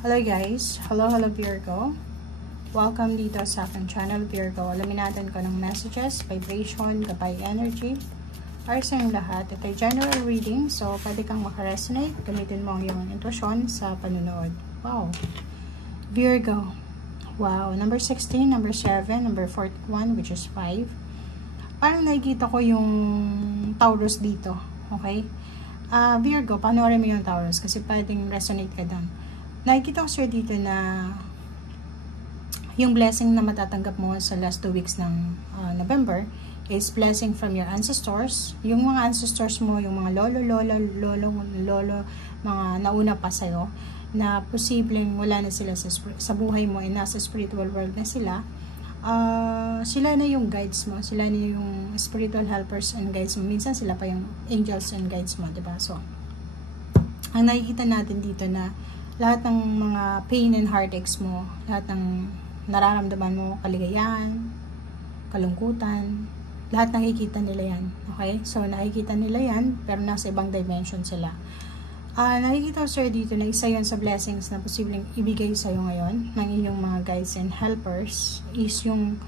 Hello guys, hello Virgo. Welcome dito sa aking channel Virgo. Alamin natin ko ng messages, vibration, gabay energy, para sa inyong lahat. Ito ay general reading, so pwede kang makaresonate. Gamitin mo ang iyong intuition sa panunood. Wow, Virgo. Wow, number 16, number 7, number 41, which is 5. Parang nakikita ko yung Taurus dito, okay? Virgo, panoorin mo yung Taurus kasi pwedeng resonate ka doon. Nakikita ko sir dito na yung blessing na matatanggap mo sa last 2 weeks ng November is blessing from your ancestors. Yung mga ancestors mo, yung mga lolo, mga nauna pa sa'yo, na posibleng wala na sila sa buhay mo, nasa spiritual world na sila. Sila na yung guides mo, sila na yung spiritual helpers and guides mo. Minsan sila pa yung angels and guides mo, diba? So, ang nakikita natin dito na lahat ng mga pain and heartaches mo, lahat ng nararamdaman mo, kaligayahan, kalungkutan, lahat nakikita nila yan. Okay? So, nakikita nila yan, pero nasa ibang dimension sila. Nakikita ko sir dito na isa yan sa blessings na posibleng ibigay sa'yo ngayon ng inyong mga guides and helpers is yung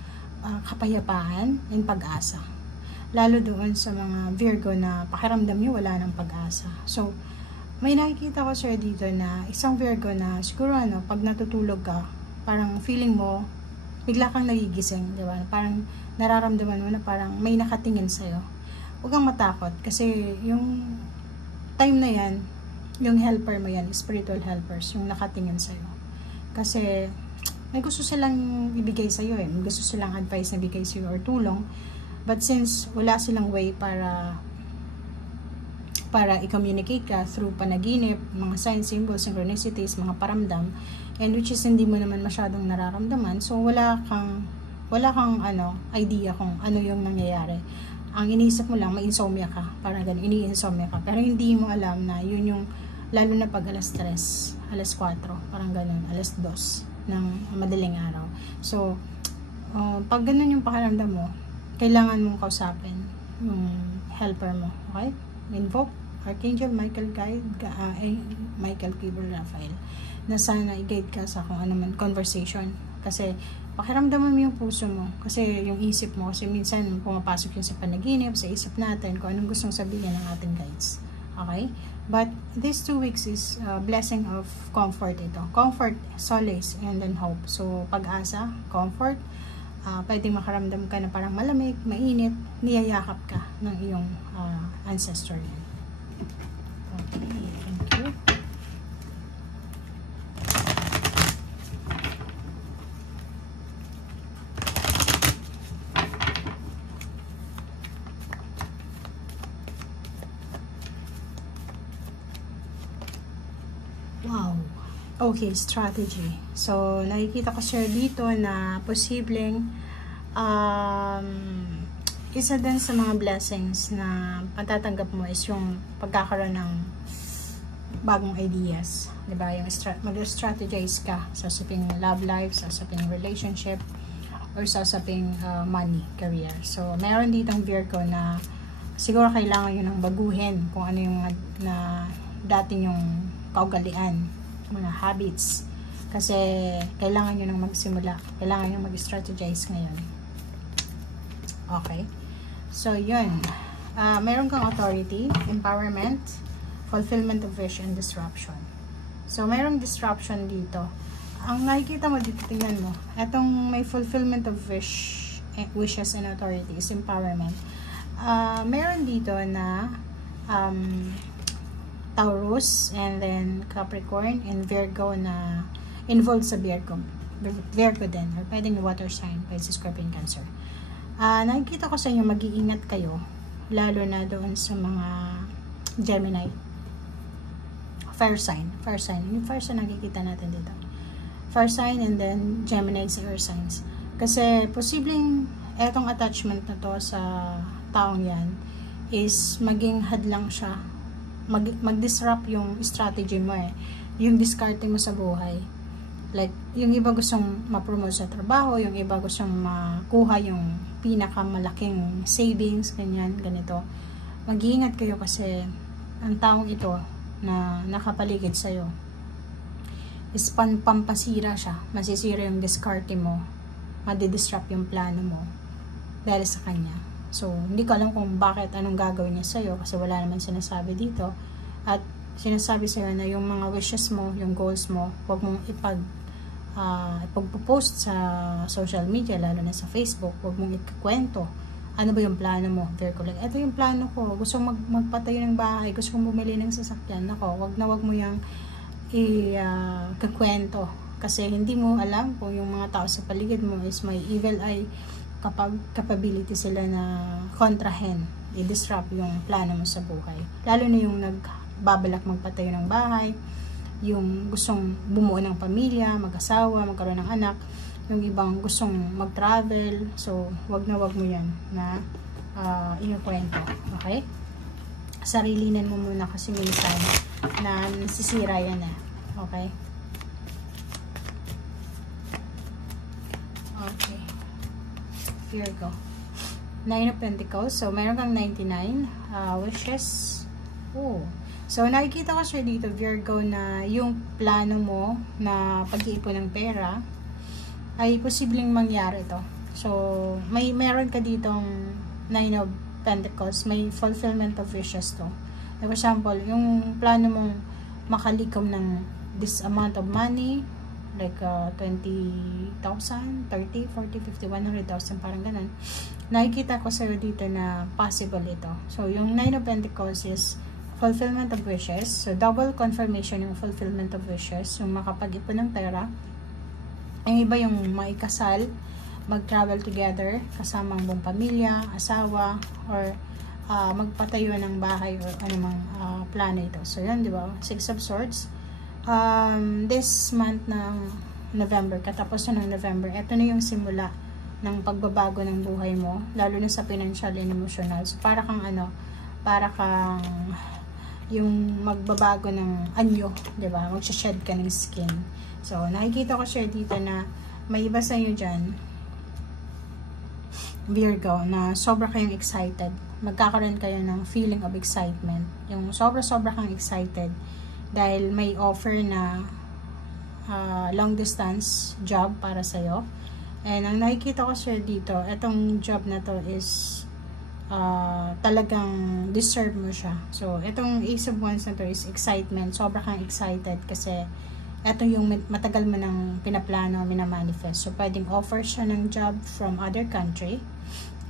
kapayapaan and pag-asa. Lalo doon sa mga Virgo na pakiramdam nyo wala ng pag-asa. So, may nakikita ko sir dito na isang Virgo na siguro pag natutulog ka, parang feeling mo, bigla kang nagigising, di ba? Parang nararamdaman mo na parang may nakatingin sa'yo. Huwag kang matakot kasi yung time na yan, yung helper mo yan, spiritual helpers, yung nakatingin sa'yo. Kasi may gusto silang ibigay sa'yo may gusto silang advice na ibigay sa'yo or tulong. But since wala silang way para i-communicate ka through panaginip, mga signs, symbols, synchronicities, mga paramdam, and which is hindi mo naman masyadong nararamdaman, so wala kang idea kung ano yung nangyayari. Ang iniisip mo lang, may insomnia ka, parang ganun, ini-insomnia ka, pero hindi mo alam na yun yung, lalo na pag alas 3, alas 4, parang ganun, alas 2 ng madaling araw. So, pag ganun yung pakiramdam mo, kailangan mong kausapin yung helper mo, okay? Invoke Archangel Michael, Michael, Gabriel, Raphael, na sana i-guide ka sa kung ano man conversation. Kasi pakiramdaman mo yung puso mo, kasi yung isip mo, kasi minsan pumapasok yun sa panaginip, sa isip natin, kung anong gustong sabihin ng ating guides. Okay? But these 2 weeks is blessing of comfort ito. Comfort, solace, and then hope. So, pag-asa, comfort, pwedeng makaramdam ka na parang malamig, mainit, niyayakap ka ng iyong ancestor. Okay, thank you. Wow. Okay, strategy. So, nakikita ko sir dito na posibleng isa din sa mga blessings na patatanggap mo is yung pagkakaroon ng bagong ideas. Diba? Yung mag-strategize ka sa saping love life, sa saping relationship, or sa saping money, career. So, meron ditong Virgo na siguro kailangan yun ng baguhin kung ano yung na dating yung kaugalian, mga habits. Kasi kailangan nyo nang magsimula. Kailangan nyo mag-strategize ngayon. Okay. So, yun. Meron kang authority, empowerment, fulfillment of wish, and disruption. So, merong disruption dito. Ang nakikita mo dito, tingnan mo. Etong may fulfillment of wishes and authority is empowerment. Meron dito na Taurus, and then Capricorn, and Virgo na involved sa Virgo din, or pwedeng water sign, pwede sa Scorpion, Cancer. Nakikita ko sa inyo, mag-iingat kayo, lalo na doon sa mga Gemini, fire sign, yung fire sign nakikita natin dito, fire sign, and then Gemini sa air signs, kasi posibleng etong attachment na to sa taong yan is maging hadlang siya, mag-disrupt yung strategy mo yung discarding mo sa buhay. Like, yung iba gustong ma-promote sa trabaho, yung iba gustong makuha yung pinakamalaking savings, ganyan, ganito. Mag-iingat kayo kasi ang taong ito na nakapaligid sa'yo is pampasira siya. Masisira yung diskarte mo. Madidisrupt yung plano mo dahil sa kanya. So, hindi ko alam kung bakit, anong gagawin niya sa'yo kasi wala naman sinasabi dito. At sinasabi sa'yo na yung mga wishes mo, yung goals mo, huwag mong ipagpo-post sa social media, lalo na sa Facebook. Huwag mong ikikwento. Ano ba yung plano mo? Virgo, like, ito yung plano ko. Gusto kong magpatayo ng bahay. Gusto kong bumili ng sasakyan. Ako, wag mo yung kakwento. Kasi hindi mo alam kung yung mga tao sa paligid mo is may evil eye capability sila na kontrahen, i-disrupt yung plano mo sa buhay. Lalo na yung nagbabalak magpatayo ng bahay, yung gustong bumuo ng pamilya, mag-asawa, magkaroon ng anak, yung ibang gustong mag-travel. So, wag mo yan na inukwento. Okay? Sarilinan mo muna kasi minsan na nasisira yan eh. Okay? Okay. Virgo. 9 of Pentacles. So, meron kang 99 wishes. Oh. So, nakikita ko siya dito, Virgo, na yung plano mo na pag-iipon ng pera ay posibleng mangyari to. So, meron ka ditong 9 of Pentacles. May fulfillment of wishes to. For example, yung plano mong makalikom ng this amount of money, like 20,000, 30, 40, 50, 100,000, parang ganun. Nakikita ko sa'yo dito na possible ito. So, yung 9 of Pentacles is fulfillment of wishes. So, double confirmation yung fulfillment of wishes. Yung makapag-ipon ng pera. Yung iba yung maikasal, mag-travel together, kasama ang buong pamilya, asawa, or magpatayo ng bahay or anumang plano ito. So, yan, di ba? 6 of Swords. This month ng November, katapusan ng November, ito na yung simula ng pagbabago ng buhay mo, lalo na sa financial and emotional. So, para kang yung magbabago ng anyo, diba? Magsha-shed ka ng skin. So, nakikita ko siya dito na may iba sa inyo dyan, Virgo, na sobra kayong excited. Magkakaroon kayo ng feeling of excitement. Yung sobra-sobra kang excited dahil may offer na long distance job para sa'yo. And ang nakikita ko siya dito, itong job na to is talagang deserve mo siya. So, itong Ace of Wands na to is excitement. Sobra kang excited kasi ito yung matagal mo nang pinaplano, minamanifest. So, pwedeng offer siya ng job from other country.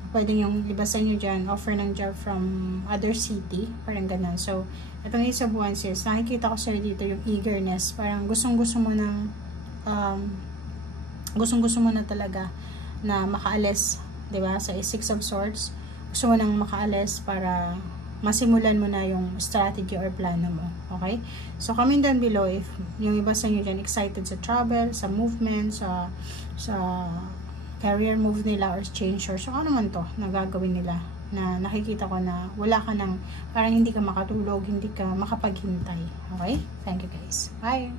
Pwedeng yung iba sa inyo dyan, offer ng job from other city. Parang ganun. So, itong Ace of Wands is, nakikita ko sa'yo dito yung eagerness. Parang gustong-gusto mo na talaga na makaalis, diba? Sa Six of Swords, gusto mo nang makaalis para masimulan mo na yung strategy or plano mo. Okay? So, comment down below if yung iba sa inyo dyan excited sa travel, sa movement, sa career move nila or change or so ano man to na gagawin nila na nakikita ko na wala ka nang, parang hindi ka makatulog, hindi ka makapaghintay. Okay? Thank you guys. Bye!